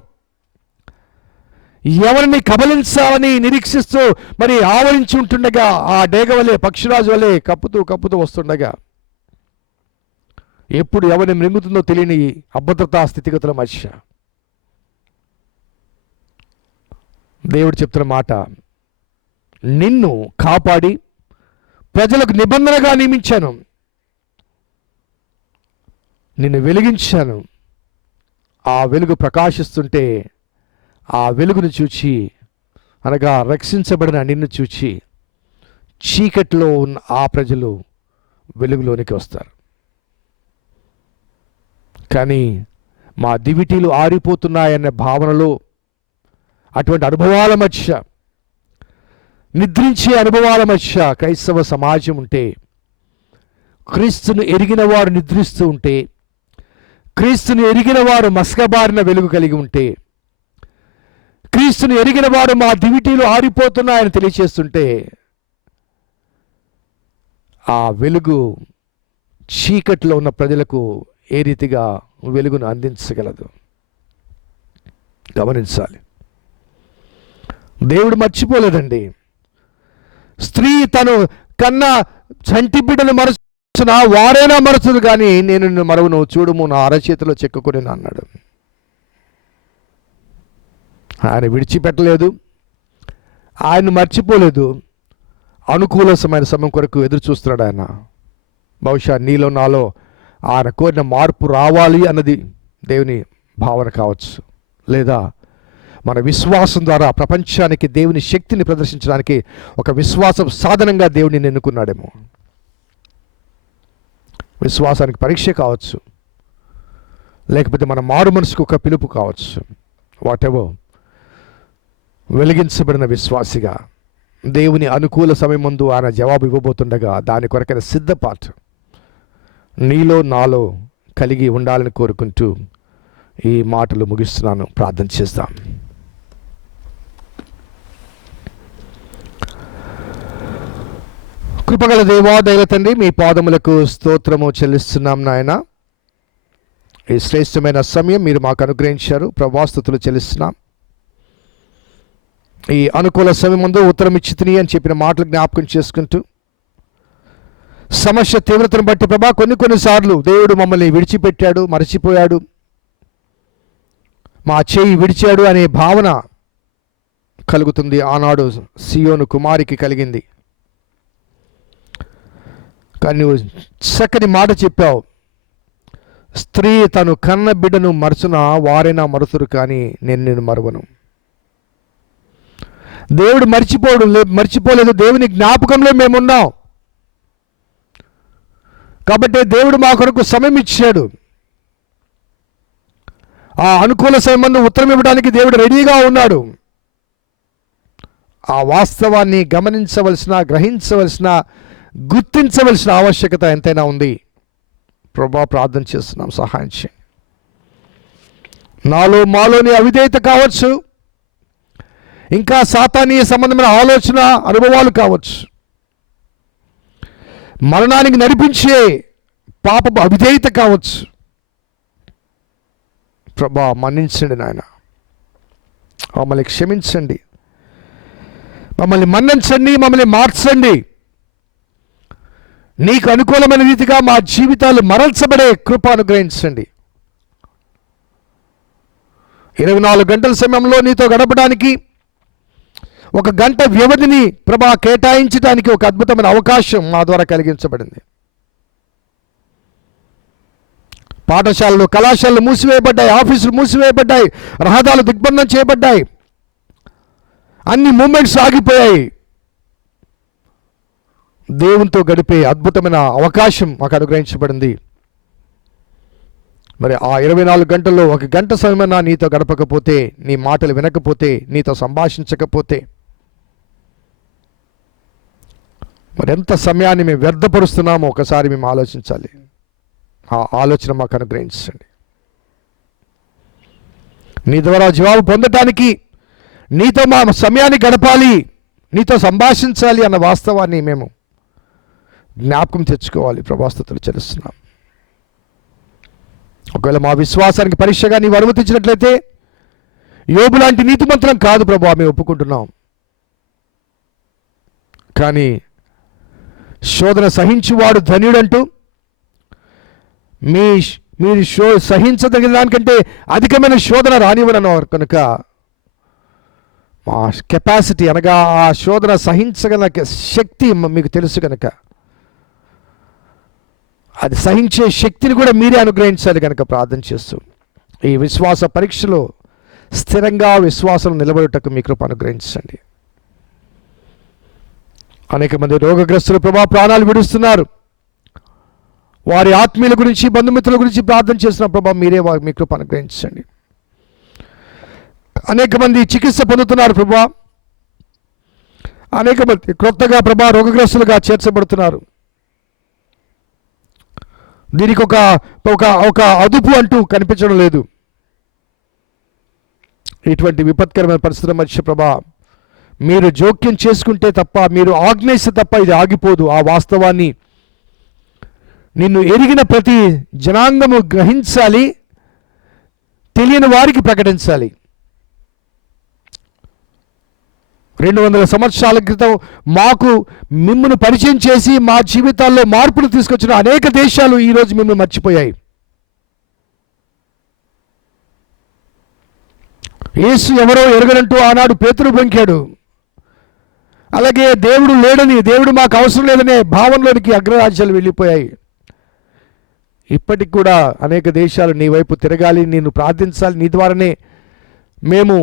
ఎవరిని కబలించాలని నిరీక్షిస్తూ మరి ఆవరించి ఉంటుండగా, ఆ డేగ వలె, పక్షిరాజు వలె కప్పుతూ కప్పుతూ వస్తుండగా, ఎప్పుడు ఎవరిని మృంగుతుందో తెలియని అభద్రతా స్థితిగతుల మధ్య దేవుడు చెప్తున్న మాట, నిన్ను కాపాడి ప్రజలకు నిబంధనగా నియమించాను, నిన్ను వెలిగించాను. ఆ వెలుగు ప్రకాశిస్తుంటే ఆ వెలుగును చూచి, అనగా రక్షించబడిన నిన్ను చూచి చీకటిలో ఉన్న ఆ ప్రజలు వెలుగులోనికి వస్తారు. కానీ మా దివిటీలు ఆరిపోతున్నాయన్న భావనలో, అటువంటి అనుభవాల మధ్య, నిద్రించే అనుభవాల మధ్య క్రైస్తవ సమాజం ఉంటే, క్రీస్తును ఎరిగిన వారు నిద్రిస్తూ ఉంటే, క్రీస్తును ఎరిగిన వారు మసకబారిన వెలుగు కలిగి ఉంటే, క్రీస్తుని ఎరిగిన వారు మా దివిటీలు ఆరిపోతున్నాయని తెలియచేస్తుంటే ఆ వెలుగు చీకట్లో ఉన్న ప్రజలకు ఏ రీతిగా వెలుగును అందించగలదు గమనించాలి. దేవుడు మర్చిపోలేదండి. స్త్రీ తను కన్నా చంటి బిడ్డను మరచున వారైనా మరచుదు కానీ నేను నిన్ను మరవను, చూడుము నా అరచేతిలో చెక్కుకొని అన్నాడు. ఆయన విడిచిపెట్టలేదు, ఆయన మర్చిపోలేదు. అనుకూలమైన సమయం కొరకు ఎదురు చూస్తున్నాడు ఆయన. బహుశా నీలో నాలో ఆయన కోరిన మార్పు రావాలి అన్నది దేవుని భావన కావచ్చు, లేదా మన విశ్వాసం ద్వారా ప్రపంచానికి దేవుని శక్తిని ప్రదర్శించడానికి ఒక విశ్వాసం సాధనంగా దేవుడిని ఎన్నుకున్నాడేమో. విశ్వాసానికి పరీక్ష కావచ్చు, లేకపోతే మన మారు మనసుకు ఒక పిలుపు కావచ్చు. వాటెవర్, వెలిగించబడిన విశ్వాసిగా దేవుని అనుకూల సమయం ముందు ఆయన జవాబు ఇవ్వబోతుండగా దాని కొరకైన సిద్ధపాటు నీలో నాలో కలిగి ఉండాలని కోరుకుంటూ ఈ మాటలు ముగిస్తున్నాను. ప్రార్థన చేస్తాం. కృపగల దేవా, దైవ తండ్రి, మీ పాదములకు స్తోత్రము చెల్లిస్తున్నాం నాయన. ఈ శ్రేష్టమైన సమయం మీరు మాకు అనుగ్రహించారు. ప్రభాస్తుతులు చెల్లిస్తున్నాం. ఈ అనుకూల సమయం ముందు ఉత్తరం ఇచ్చితిని అని చెప్పిన మాటలు జ్ఞాపకం చేసుకుంటూ సమస్య తీవ్రతను బట్టి ప్రభా కొన్నిసార్లు దేవుడు మమ్మల్ని విడిచిపెట్టాడు, మరచిపోయాడు, మా చేయి విడిచాడు అనే భావన కలుగుతుంది. ఆనాడు సియోను కుమారికి కలిగింది. కానీ నువ్వు చక్కని మాట చెప్పావు. స్త్రీ తను కన్న బిడ్డను మరచున వారైనా మరుతురు కానీ నేను నిన్ను మరువను. దేవుడు మర్చిపోలేదు. దేవుని జ్ఞాపకంలో మేమున్నాం కాబట్టి దేవుడు మా కొరకు సమయం ఇచ్చాడు. ఆ అనుకూల సమయం ఉత్తరం ఇవ్వడానికి దేవుడు రెడీగా ఉన్నాడు. ఆ వాస్తవాన్ని గమనించవలసిన, గ్రహించవలసిన, గుర్తించవలసిన ఆవశ్యకత ఎంతైనా ఉంది. ప్రభా, ప్రార్థన చేస్తున్నాం, సహాయం చేయండి. మాలోని అవిధేయత కావచ్చు, ఇంకా సాతానీయ సంబంధమైన ఆలోచన, అనుభవాలు కావచ్చు, మరణానికి నడిపించే పాపపు అవిధేయత కావచ్చు. ప్రభా, మన్నించండి నాయన, మమ్మల్ని క్షమించండి, మమ్మల్ని మన్నించండి, మమ్మల్ని మార్చండి. నీకు అనుకూలమైన రీతిగా మా జీవితాలు మరల్చబడే కృప అనుగ్రహించండి. 24 గంటల సమయంలో నీతో గడపడానికి ఒక గంట వ్యవధిని ప్రభా కేటాయించడానికి ఒక అద్భుతమైన అవకాశం మా ద్వారా కలిగించబడింది. పాఠశాలలు, కళాశాలలు మూసివేయబడ్డాయి, ఆఫీసులు మూసివేయబడ్డాయి, రహదారులు దిగ్బంధం చేయబడ్డాయి, అన్ని మూమెంట్స్ ఆగిపోయాయి. దేవునితో గడిపే అద్భుతమైన అవకాశం మాకు అనుగ్రహించబడింది. మరి ఆ 24 గంటల్లో ఒక గంట సమయమైనా నీతో గడపకపోతే, నీ మాటలు వినకపోతే, నీతో సంభాషించకపోతే మరి ఎంత సమయాన్ని మేము వ్యర్థపరుస్తున్నామో ఒకసారి మేము ఆలోచించాలి. ఆ ఆలోచన మాకు అనుగ్రహించండి. నీ ద్వారా జవాబు పొందటానికి, నీతో మా సమయాన్ని గడపాలి, నీతో సంభాషించాలి అన్న వాస్తవాన్ని మేము జ్ఞాపకం తెచ్చుకోవాలి. ప్రభాస్తుతులు చెల్లిస్తున్నాం. ఒకవేళ మా విశ్వాసానికి పరీక్షగా నీవు అనుమతించినట్లయితే యోబు లాంటి నీతిమంతులం కాదు ప్రభా, మేము ఒప్పుకుంటున్నాం. కానీ శోధన సహించువాడు ధన్యుడంటూ మీరు సహించదగిన దానికంటే అధికమైన శోధన రానివ్వనన్నారు కనుక మా కెపాసిటీ అనగా ఆ శోధన సహించగల శక్తి మీకు తెలుసు కనుక అది సహించే శక్తిని కూడా మీరే అనుగ్రహించాలి కనుక ప్రార్థన చేస్తూ ఈ విశ్వాస పరీక్షలో స్థిరంగా విశ్వాసం నిలబడుటకు మీ కృప అనుగ్రహించండి. అనేక మంది రోగగ్రస్తులు ప్రభా ప్రాణాలు విడుస్తున్నారు. వారి ఆత్మీయుల గురించి, బంధుమిత్రుల గురించి ప్రార్థన చేస్తున్న ప్రభా మీరే మీ కృప అనుగ్రహించండి. అనేక మంది చికిత్స పొందుతున్నారు ప్రభా. అనేక మంది క్రొత్తగా ప్రభా రోగగ్రస్తులుగా చేర్చబడుతున్నారు. దీనికి ఒక అదుపు అంటూ కనిపించడం లేదు. ఇటువంటి విపత్కరమైన పరిస్థితుల మధ్య ప్రభా మీరు జోక్యం చేసుకుంటే తప్ప, మీరు ఆజ్ఞయిస్తే తప్ప ఇది ఆగిపోదు. ఆ వాస్తవాన్ని నిన్ను ఎరిగిన ప్రతి జనాంగము గ్రహించాలి, తెలియని వారికి ప్రకటించాలి. 200 సంవత్సరాల క్రితం మాకు మిమ్మల్ని పరిచయం చేసి మా జీవితాల్లో మార్పులు తీసుకొచ్చిన అనేక దేశాలు ఈరోజు మిమ్మల్ని మర్చిపోయాయి. యేసు ఎవరో ఎరగనంటూ ఆనాడు పేతురు బొంకాడు. అలాగే దేవుడు లేడని, దేవుడు మాకు అవసరం లేదనే భావనలోనికి అగ్రరాజ్యాలు వెళ్ళిపోయాయి. ఇప్పటికి కూడా అనేక దేశాలు నీ వైపు తిరగాలి, నిన్ను ప్రార్థించాలి, నీ ద్వారానే మేము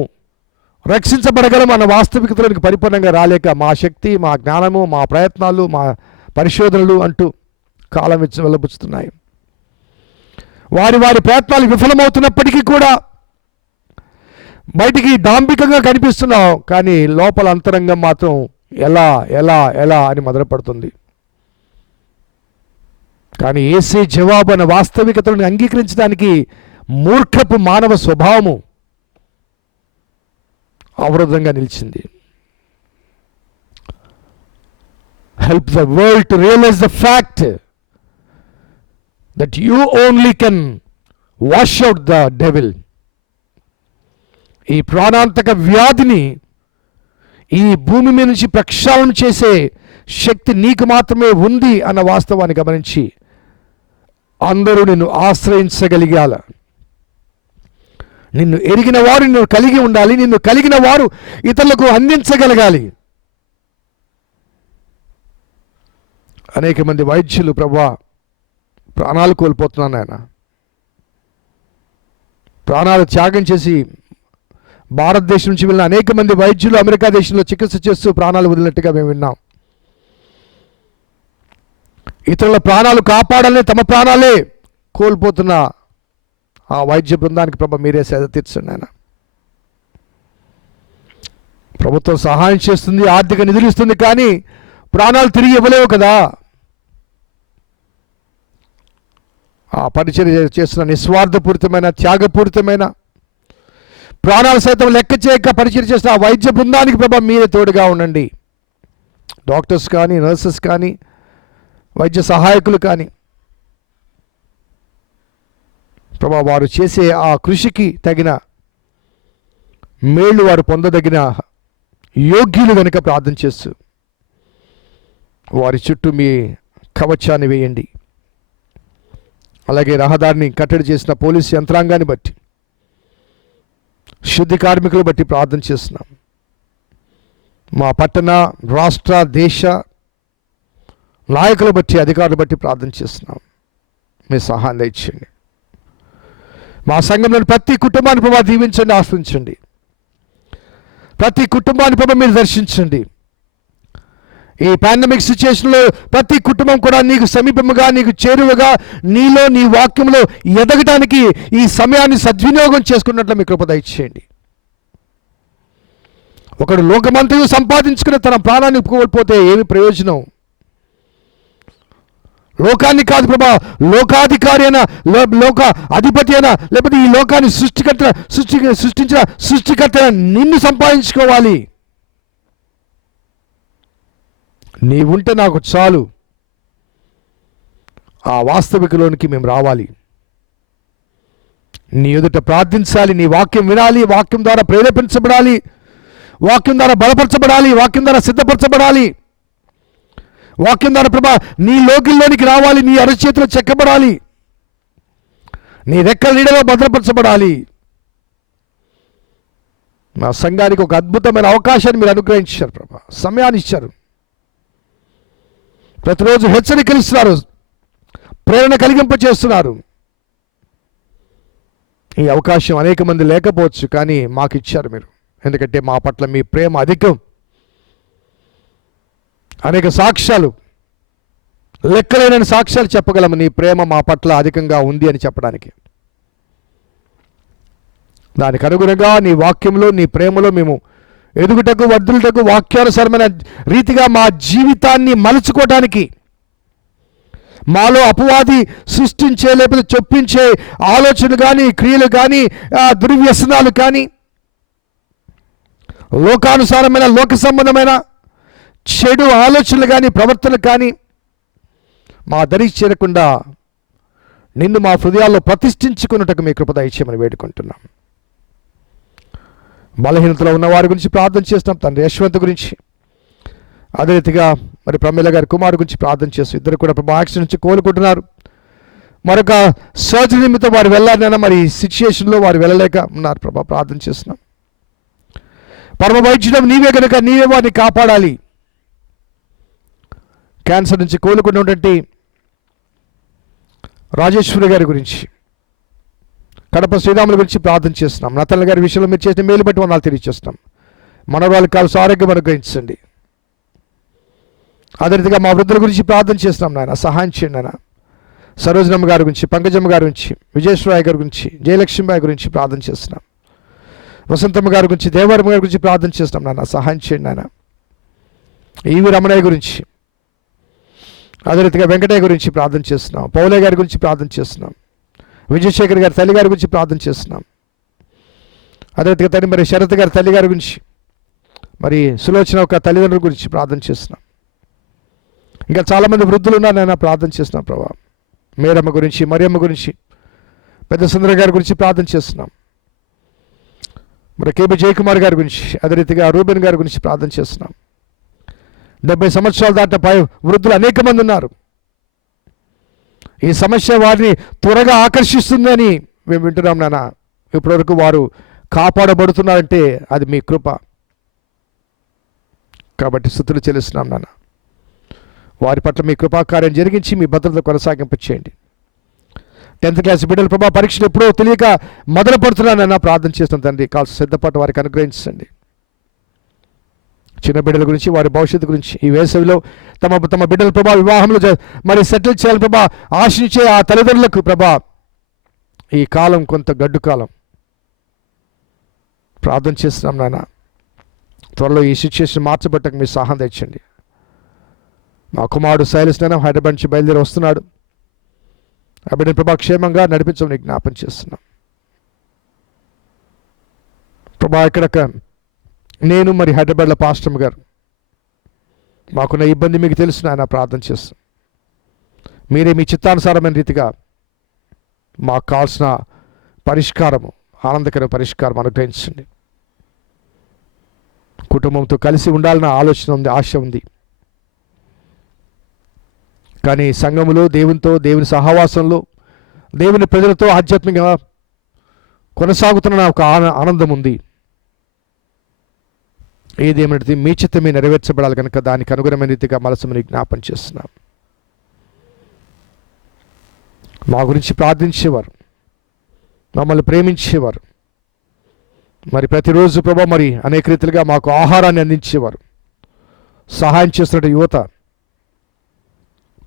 రక్షించబడగలం అన్న వాస్తవికతలోనికి పరిపూర్ణంగా రాలేక మా శక్తి, మా జ్ఞానము, మా ప్రయత్నాలు, మా పరిశోధనలు అంటూ కాలం వెళ్ళబుచ్చుతున్నాయి. వారి వారి ప్రయత్నాలు విఫలమవుతున్నప్పటికీ కూడా బయటికి డాంబికంగా కనిపిస్తున్నావు, కానీ లోపల అంతరంగం మాత్రం ఎలా ఎలా ఎలా అని మొదలుపడుతుంది. కానీ యేసే జవాబు అన్న వాస్తవికతలను అంగీకరించడానికి మూర్ఖపు మానవ స్వభావము అవరోధంగా నిలిచింది. Help the world to realise the fact that you only can wash out the devil. ఈ ప్రాణాంతక వ్యాధిని ఈ భూమి మీద నుంచి ప్రక్షాళన చేసే శక్తి నీకు మాత్రమే ఉంది అన్న వాస్తవాన్ని గమనించి అందరూ నిన్ను ఆశ్రయించగలిగాల. నిన్ను ఎరిగిన వారు నిన్ను కలిగి ఉండాలి, నిన్ను కలిగిన వారు ఇతరులకు అందించగలగాలి. అనేక మంది వైద్యులు ప్రభువా ప్రాణాలు కోల్పోతున్నాను ఆయన, ప్రాణాలు త్యాగం చేసి భారతదేశం నుంచి వెళ్ళిన అనేక మంది వైద్యులు అమెరికా దేశంలో చికిత్స చేస్తూ ప్రాణాలు వదిలినట్టుగా మేము విన్నాం. ఇతరుల ప్రాణాలు కాపాడాలని తమ ప్రాణాలే కోల్పోతున్న ఆ వైద్య బృందానికి ప్రభు మీరే సేద తీర్చండి ఆయన. ప్రభుత్వం సహాయం చేస్తుంది, ఆర్థిక నిధులు ఇస్తుంది, కానీ ప్రాణాలు తిరిగి ఇవ్వలేవు కదా. ఆ పరిచర్య చేస్తున్న నిస్వార్థపూరితమైన, త్యాగపూరితమైన, ప్రాణాలు సైతం లెక్క చేయక పరిచయం చేసిన ఆ వైద్య బృందానికి ప్రభా మీరే తోడుగా ఉండండి. డాక్టర్స్ కానీ, నర్సెస్ కానీ, వైద్య సహాయకులు కానీ ప్రభా వారు చేసే ఆ కృషికి తగిన మేళ్ళు వారు పొందదగిన యోగ్యులు కనుక ప్రార్థన చేస్తూ వారి చుట్టూ మీ కవచాన్ని వేయండి. అలాగే రహదారిని కట్టడి చేసిన పోలీసు యంత్రాంగాన్ని బట్టి, శుద్ధి కార్మికులు బట్టి ప్రార్థన చేస్తున్నాం. మా పట్టణ, రాష్ట్ర, దేశ నాయకులు బట్టి, అధికారులు బట్టి ప్రార్థన చేస్తున్నాం. మీ సహాయం దయచేయండి. మా సంఘంలోని ప్రతి కుటుంబాన్ని ప్రభావ దీవించండి, ఆశ్రయించండి. ప్రతి కుటుంబాన్ని ప్రభావ మీరు దర్శించండి. ఈ పాండమిక్ సిచ్యుయేషన్లో ప్రతి కుటుంబం కూడా నీకు సమీపముగా, నీకు చేరువగా, నీలో, నీ వాక్యంలో ఎదగటానికి ఈ సమయాన్ని సద్వినియోగం చేసుకున్నట్లు మీ కృప దయచేయండి. ఒకడు లోకమంతయు సంపాదించుకుని తన ప్రాణాన్ని కోల్పోతే ఏమి ప్రయోజనం? లోకాన్ని కాదు ప్రభా, లోకాధికారి అయినా, లోక అధిపతి అయినా, లేకపోతే ఈ లోకాన్ని సృష్టించిన సృష్టికర్త నిన్ను సంపాదించుకోవాలి. నీవుంటే నాకు చాలు. ఆ వాస్తవికలోనికి మేము రావాలి. నీ ఎదుట ప్రార్థించాలి, నీ వాక్యం వినాలి, వాక్యం ద్వారా ప్రేరేపించబడాలి, వాక్యం ద్వారా బలపరచబడాలి, వాక్యం ద్వారా సిద్ధపరచబడాలి, వాక్యం ద్వారా ప్రభా నీ లోకిల్లోనికి రావాలి, నీ అరచేతిలో చెక్కబడాలి, నీ రెక్కల నీడలో భద్రపరచబడాలి. మా సంఘానికి ఒక అద్భుతమైన అవకాశాన్ని మీరు అనుగ్రహించారు ప్రభా, సమయాన్ని ఇచ్చారు. ప్రతిరోజు హెచ్చరికలు ఇస్తున్నారు, ప్రేరణ కలిగింపచేస్తున్నారు. ఈ అవకాశం అనేక మంది లేకపోవచ్చు, కానీ మాకు ఇచ్చారు మీరు. ఎందుకంటే మా పట్ల మీ ప్రేమ అధికం. అనేక సాక్ష్యాలు, లెక్కలేని సాక్ష్యాలు చెప్పగలము నీ ప్రేమ మా పట్ల అధికంగా ఉంది అని చెప్పడానికి. దానికి అనుగుణంగా నీ వాక్యంలో, నీ ప్రేమలో మేము ఎదుగుటకు, వర్ధులటకు, వాక్యానుసారమైన రీతిగా మా జీవితాన్ని మలుచుకోవడానికి, మాలో అపవాది సృష్టించే లేకపోతే చొప్పించే ఆలోచనలు కానీ, క్రియలు కానీ, దుర్వ్యసనాలు కానీ, లోకానుసారమైన లోక సంబంధమైన చెడు ఆలోచనలు కానీ ప్రవర్తనలు కానీ మా దరికి చేరకుండా నిన్ను మా హృదయాల్లో ప్రతిష్ఠించుకున్నట్టుకు మీ కృప దయచేయమని వేడుకుంటున్నాం. బలహీనతలో ఉన్న వారి గురించి ప్రార్థన చేస్తున్నాం. తండ్రి యశ్వంత్ గురించి, అదే రీతిగా మరి ప్రమీల గారి కుమారు గురించి ప్రార్థన చేస్తూ ఇద్దరు కూడా ప్రభా యాక్సిడెంట్ నుంచి కోలుకుంటున్నారు. మరొక సర్జరీ నిమిత్తం వారు వెళ్ళాలన్నా మరి సిచ్యుయేషన్లో వారు వెళ్ళలేక ఉన్నారు. ప్రభా ప్రార్థన చేస్తున్నాం. పరమ వైద్యుడం నీవే కనుక నీవే వారిని కాపాడాలి. క్యాన్సర్ నుంచి కోలుకున్నటువంటి రాజేశ్వరి గారి గురించి, కడప శ్రీరాముల గురించి ప్రార్థన చేస్తున్నాం. నతల గారి విషయంలో మీరు చేసిన మేలు బట్టి వందనాలు తెలియజేస్తున్నాం. మనవాళ్ళకి కావాల్సిన ఆరోగ్యం అనుగ్రహించండి. అదే రీతిగా మా వృద్ధుల గురించి ప్రార్థన చేస్తున్నాం నాయన, సహాయం చేయండి నాయన. సరోజనమ్మ గారి గురించి, పంకజమ్మ గారి గురించి, విజయేశ్వరరాయ్ గారి గురించి, జయలక్ష్మీబాయి గురించి ప్రార్థన చేస్తున్నాం. వసంతమ్మ గారి గురించి, దేవరమ్మ గారి గురించి ప్రార్థన చేస్తున్నాం నాయన, సహాయం చేయండి నాయన. ఈవి రమణయ్య గురించి, అదే రీతిగా వెంకటయ్య గురించి ప్రార్థన చేస్తున్నాం. పౌలయ్య గారి గురించి ప్రార్థన చేస్తున్నాం. విజయశేఖర్ గారి తల్లి గారి గురించి ప్రార్థన చేస్తున్నాం. అదే రీతిగా తల్లి మరి శరత్ గారి తల్లి గారి గురించి, మరి సులోచన ఒక తల్లిదండ్రుల గురించి ప్రార్థన చేస్తున్నాం. ఇంకా చాలామంది వృద్ధులు ఉన్నారు నాయన, ప్రార్థన చేస్తున్నాం ప్రభా. మేరమ్మ గురించి, మరియమ్మ గురించి, పెద్ద సుందర గారి గురించి ప్రార్థన చేస్తున్నాం. మరి కేబీ జయకుమార్ గారి గురించి, అదే రీతిగా రూబెన్ గారి గురించి ప్రార్థన చేస్తున్నాం. 70 సంవత్సరాలు దాటిన పై వృద్ధులు అనేక మంది ఉన్నారు. ఈ సమస్య వారిని త్వరగా ఆకర్షిస్తుందని మేము వింటున్నాం నాన్న. ఇప్పటివరకు వారు కాపాడబడుతున్నారంటే అది మీ కృప. కాబట్టి స్తుతులు చెల్లిస్తున్నాం నాన్న. వారి పట్ల మీ కృపాకార్యం జరిగించి మీ భద్రత కొనసాగింపు చేయండి. 10th క్లాస్ బిడ్డల ప్రభా పరీక్షలు ఎప్పుడో తెలియక మొదలు పడుతున్నానన్నా ప్రార్థన చేస్తాం తండ్రి. కాల్సిన సిద్ధపాటు వారికి అనుగ్రహించండి. చిన్న బిడ్డల గురించి, వారి భవిష్యత్తు గురించి, ఈ వేసవిలో తమ బిడ్డల ప్రభా వివాహంలో మరి సెటిల్ చేయాలి ప్రభా ఆశించే ఆ తల్లిదండ్రులకు ప్రభా ఈ కాలం కొంత గడ్డు కాలం. ప్రార్థన చేస్తున్నాం నాన్న. త్వరలో ఈ సిచ్యుయేషన్ మార్చబట్టకు మీ సహాయం తెచ్చండి. మా కుమారుడు శైలస్ నాన్న హైదరాబాద్ నుంచి బయలుదేరి వస్తున్నాడు. ఆ బిడ్డను ప్రభా క్షేమంగా నడిపించమని జ్ఞాపం చేస్తున్నాం ప్రభా. ఇక్కడ నేను మరి హైదరాబాద్లో పాస్టర్ గారు, మాకున్న ఇబ్బంది మీకు తెలుసు నాయన. ప్రార్థన చేస్తాం. మీరే మీ చిత్తానుసారమైన రీతిగా మాకు కావాల్సిన పరిష్కారము, ఆనందకర పరిష్కారం అనుగ్రహించండి. కుటుంబంతో కలిసి ఉండాలన్న ఆలోచన ఉంది, ఆశ ఉంది. కానీ సంఘములో దేవునితో, దేవుని సహవాసంలో, దేవుని ప్రజలతో ఆధ్యాత్మికంగా కొనసాగుతున్న ఒక ఆనందం ఉంది. ఏదేమిటి మీ చిత్తమే నెరవేర్చబడాలి కనుక దానికి అనుగుణమైన రీతిగా మనసుని జ్ఞాపం చేస్తున్నాం. మా గురించి ప్రార్థించేవారు, మమ్మల్ని ప్రేమించేవారు, మరి ప్రతిరోజు ప్రభా మరి అనేక రీతిలుగా మాకు ఆహారాన్ని అందించేవారు, సహాయం చేస్తున్న యువత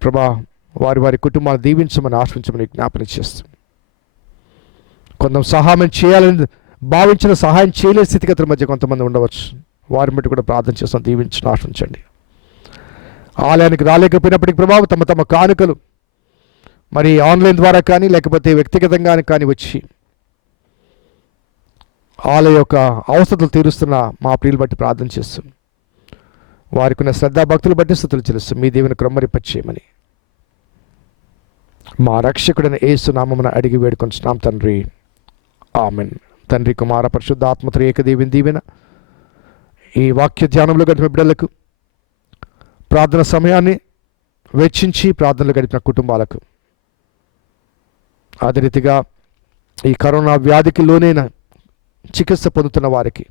ప్రభా వారి కుటుంబాన్ని దీవించమని ఆశించమని జ్ఞాపనం చేస్తాం. కొంత సహాయం చేయాలని భావించిన సహాయం చేయలేని స్థితిగతుల మధ్య కొంతమంది ఉండవచ్చు. వారి మట్టి కూడా ప్రార్థన చేస్తాం, దీవించడం ఆశించండి. ఆలయానికి రాలేకపోయినప్పటికీ ప్రభావం తమ కానుకలు మరి ఆన్లైన్ ద్వారా కానీ లేకపోతే వ్యక్తిగతంగా కానీ వచ్చి ఆలయ యొక్క అవసరాలు తీరుస్తున్న మా ప్రియులు బట్టి ప్రార్థన చేస్తాం. వారికి ఉన్న శ్రద్ధాభక్తులు బట్టి స్తుతులు చెల్లిస్తాం. మీ దేవుని క్రమరింపచేయమని మా రక్షకుడైన యేసు నామమున అడిగి వేడుకొంచున్నాం తండ్రి, ఆమెన్. తండ్రి, కుమార, పరిశుద్ధాత్మ త్రియేక దేవుని దీవెన ఈ వాక్య ధ్యానంలో గడిపిన బిడ్డలకు, ప్రార్థన సమయాన్ని వెచ్చించి ప్రార్థనలు గడిపిన కుటుంబాలకు, అదే రీతిగా ఈ కరోనా వ్యాధికి లోనైన చికిత్స పొందుతున్న వారికి,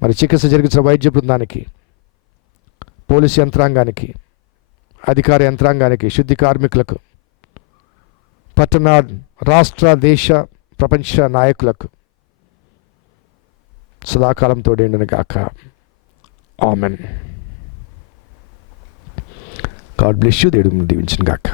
మరి చికిత్స జరిగించిన వైద్య బృందానికి, పోలీసు యంత్రాంగానికి, అధికార యంత్రాంగానికి, శుద్ధి కార్మికులకు, పట్టణ, రాష్ట్ర, దేశ, ప్రపంచ నాయకులకు సదాకాలం తోడేండును గాక. ఆమెన్. God bless you. దేవుడు దీవించును గాక.